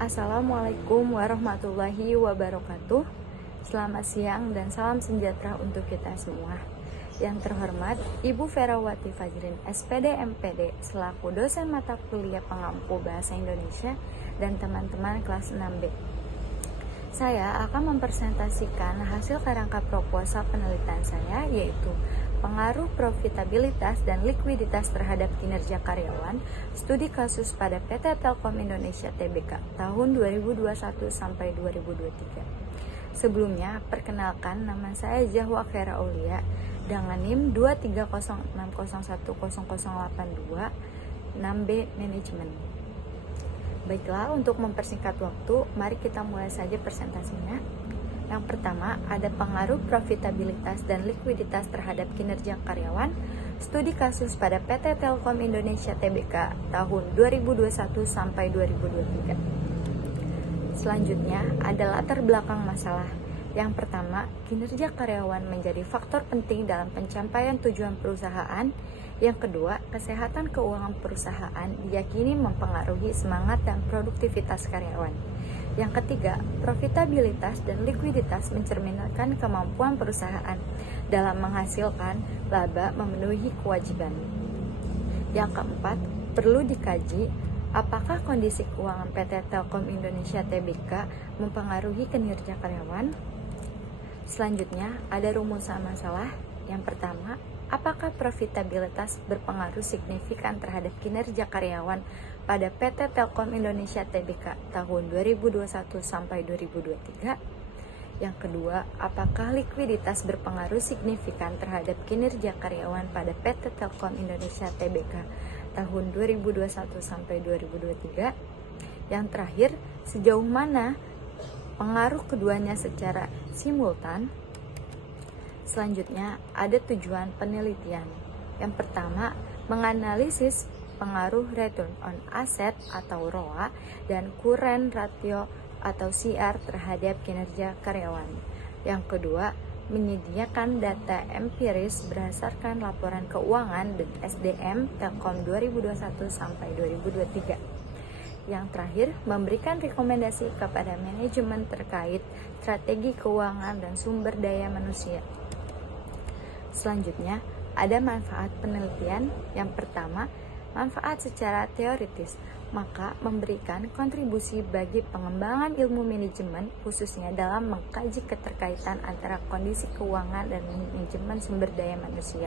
Assalamualaikum warahmatullahi wabarakatuh. Selamat siang dan salam sejahtera untuk kita semua. Yang terhormat Ibu Ferawati Fajrin, SPD MPD, selaku dosen mata kuliah pengampu Bahasa Indonesia dan teman-teman kelas 6B. Saya akan mempresentasikan hasil kerangka proposal penelitian saya, yaitu pengaruh profitabilitas dan likuiditas terhadap kinerja karyawan, studi kasus pada PT Telkom Indonesia Tbk tahun 2021 sampai 2023. Sebelumnya, perkenalkan, nama saya Zahwa Khaira Aulia dengan NIM 23060100082 6B Manajemen. Baiklah, untuk mempersingkat waktu, mari kita mulai saja presentasinya. Yang pertama, ada pengaruh profitabilitas dan likuiditas terhadap kinerja karyawan, studi kasus pada PT Telkom Indonesia Tbk tahun 2021 sampai 2023. Selanjutnya, ada latar belakang masalah. Yang pertama, kinerja karyawan menjadi faktor penting dalam pencapaian tujuan perusahaan. Yang kedua, kesehatan keuangan perusahaan diyakini mempengaruhi semangat dan produktivitas karyawan. Yang ketiga, profitabilitas dan likuiditas mencerminkan kemampuan perusahaan dalam menghasilkan laba memenuhi kewajiban. Yang keempat, perlu dikaji apakah kondisi keuangan PT Telkom Indonesia Tbk mempengaruhi kinerja karyawan. Selanjutnya, ada rumusan masalah. Yang pertama, apakah profitabilitas berpengaruh signifikan terhadap kinerja karyawan pada PT Telkom Indonesia Tbk tahun 2021 sampai 2023? Yang kedua, apakah likuiditas berpengaruh signifikan terhadap kinerja karyawan pada PT Telkom Indonesia Tbk tahun 2021 sampai 2023? Yang terakhir, sejauh mana pengaruh keduanya secara simultan? Selanjutnya, ada tujuan penelitian. Yang pertama, menganalisis pengaruh return on asset atau ROA dan current ratio atau CR terhadap kinerja karyawan. Yang kedua, menyediakan data empiris berdasarkan laporan keuangan dan SDM Telkom 2021 sampai 2023. Yang terakhir, memberikan rekomendasi kepada manajemen terkait strategi keuangan dan sumber daya manusia. Selanjutnya, ada manfaat penelitian. Yang pertama, manfaat secara teoritis, maka memberikan kontribusi bagi pengembangan ilmu manajemen, khususnya dalam mengkaji keterkaitan antara kondisi keuangan dan manajemen sumber daya manusia.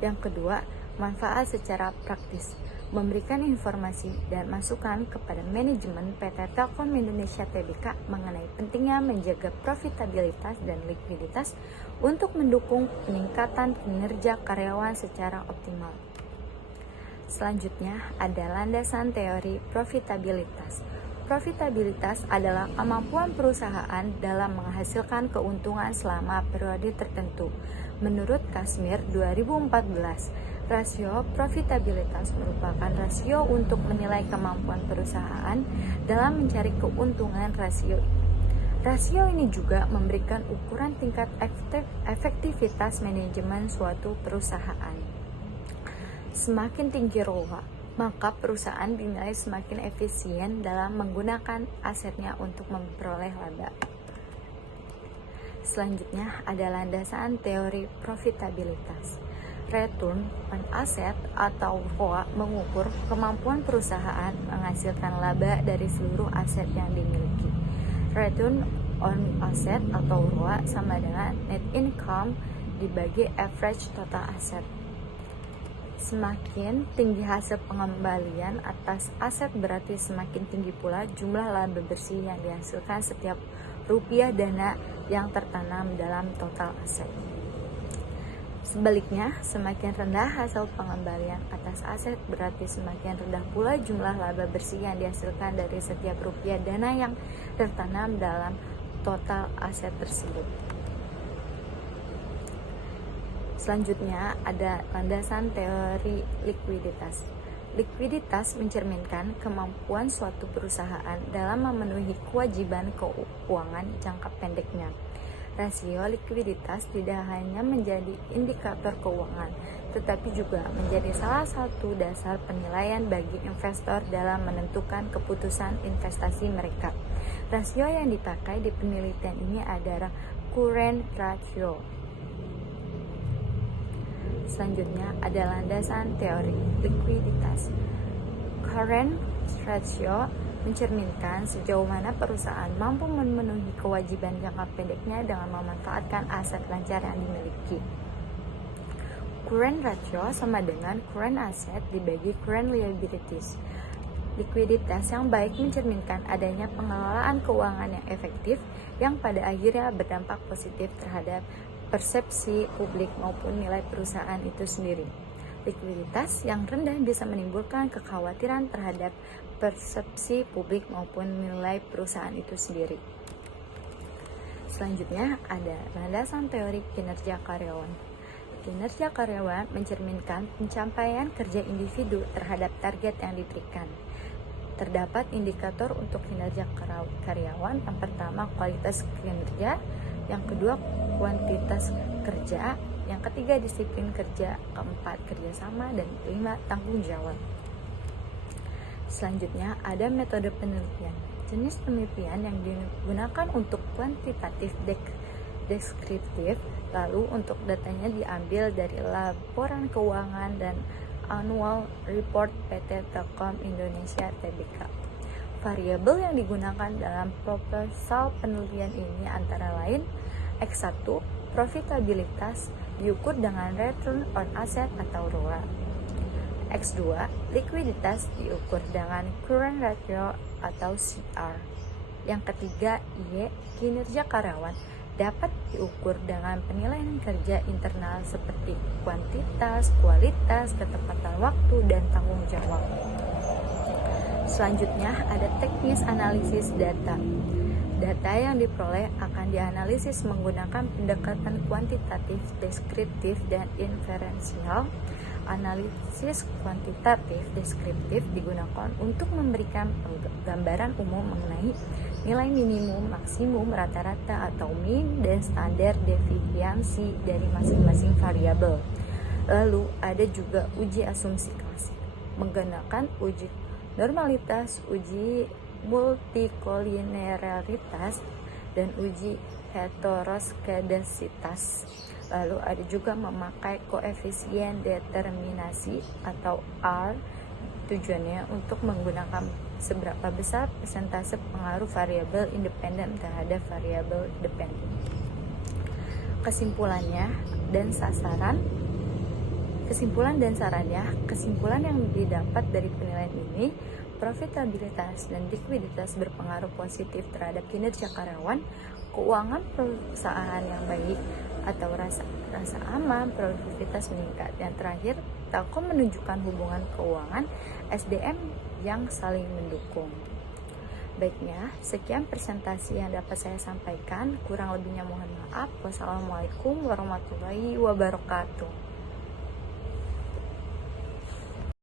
Yang kedua, manfaat secara praktis, memberikan informasi dan masukan kepada manajemen PT Telkom Indonesia Tbk mengenai pentingnya menjaga profitabilitas dan likuiditas untuk mendukung peningkatan kinerja karyawan secara optimal. Selanjutnya, ada landasan teori profitabilitas. Profitabilitas adalah kemampuan perusahaan dalam menghasilkan keuntungan selama periode tertentu. Menurut Kashmir 2014, rasio profitabilitas merupakan rasio untuk menilai kemampuan perusahaan dalam mencari keuntungan rasio. Rasio ini juga memberikan ukuran tingkat efektivitas manajemen suatu perusahaan. Semakin tinggi ROA, maka perusahaan dinilai semakin efisien dalam menggunakan asetnya untuk memperoleh laba. Selanjutnya, ada landasan teori profitabilitas. Return on asset atau ROA mengukur kemampuan perusahaan menghasilkan laba dari seluruh aset yang dimiliki. Return on asset atau ROA sama dengan net income dibagi average total asset. Semakin tinggi hasil pengembalian atas aset, berarti semakin tinggi pula jumlah laba bersih yang dihasilkan setiap rupiah dana yang tertanam dalam total aset. Sebaliknya, semakin rendah hasil pengembalian atas aset, berarti semakin rendah pula jumlah laba bersih yang dihasilkan dari setiap rupiah dana yang tertanam dalam total aset tersebut. Selanjutnya, ada landasan teori likuiditas. Likuiditas mencerminkan kemampuan suatu perusahaan dalam memenuhi kewajiban keuangan jangka pendeknya. Rasio likuiditas tidak hanya menjadi indikator keuangan, tetapi juga menjadi salah satu dasar penilaian bagi investor dalam menentukan keputusan investasi mereka. Rasio yang dipakai di penelitian ini adalah current ratio. Selanjutnya ada landasan teori likuiditas. Current ratio mencerminkan sejauh mana perusahaan mampu memenuhi kewajiban jangka pendeknya dengan memanfaatkan aset lancar yang dimiliki. Current ratio sama dengan current asset dibagi current liabilities. Likuiditas yang baik mencerminkan adanya pengelolaan keuangan yang efektif yang pada akhirnya berdampak positif terhadap persepsi publik maupun nilai perusahaan itu sendiri. Likuiditas yang rendah bisa menimbulkan kekhawatiran terhadap persepsi publik maupun nilai perusahaan itu sendiri. Selanjutnya ada landasan teori kinerja karyawan. Kinerja karyawan mencerminkan pencapaian kerja individu terhadap target yang diberikan. Terdapat indikator untuk kinerja karyawan. Yang pertama, kualitas kinerja. Yang kedua, kuantitas kerja. Yang ketiga, disiplin kerja. Keempat, kerjasama. Dan kelima, tanggung jawab. Selanjutnya, ada metode penelitian. Jenis penelitian yang digunakan untuk kuantitatif deskriptif, lalu untuk datanya diambil dari laporan keuangan dan annual report PT Telkom Indonesia Tbk. Variabel yang digunakan dalam proposal penelitian ini antara lain X1, profitabilitas diukur dengan return on asset atau ROA. X2, likuiditas diukur dengan current ratio atau CR. Yang ketiga, Y, kinerja karyawan dapat diukur dengan penilaian kerja internal seperti kuantitas, kualitas, ketepatan waktu, dan tanggung jawab. Selanjutnya ada teknis analisis data. Data yang diperoleh akan dianalisis menggunakan pendekatan kuantitatif, deskriptif, dan inferensial. Analisis kuantitatif deskriptif digunakan untuk memberikan gambaran umum mengenai nilai minimum, maksimum, rata-rata atau mean, dan standar deviasi dari masing-masing variabel. Lalu ada juga uji asumsi klasik menggunakan uji normalitas, uji multikolinearitas, dan uji heteroskedasitas. Lalu ada juga memakai koefisien determinasi atau R. Tujuannya untuk menggunakan seberapa besar persentase pengaruh variabel independen terhadap variabel dependen. Kesimpulan dan sarannya, kesimpulan yang didapat dari penilaian ini, profitabilitas dan likuiditas berpengaruh positif terhadap kinerja karyawan, keuangan perusahaan yang baik atau rasa aman, produktivitas meningkat. Yang terakhir, Telkom menunjukkan hubungan keuangan SDM yang saling mendukung. Baiknya, sekian presentasi yang dapat saya sampaikan. Kurang lebihnya mohon maaf. Wassalamualaikum warahmatullahi wabarakatuh.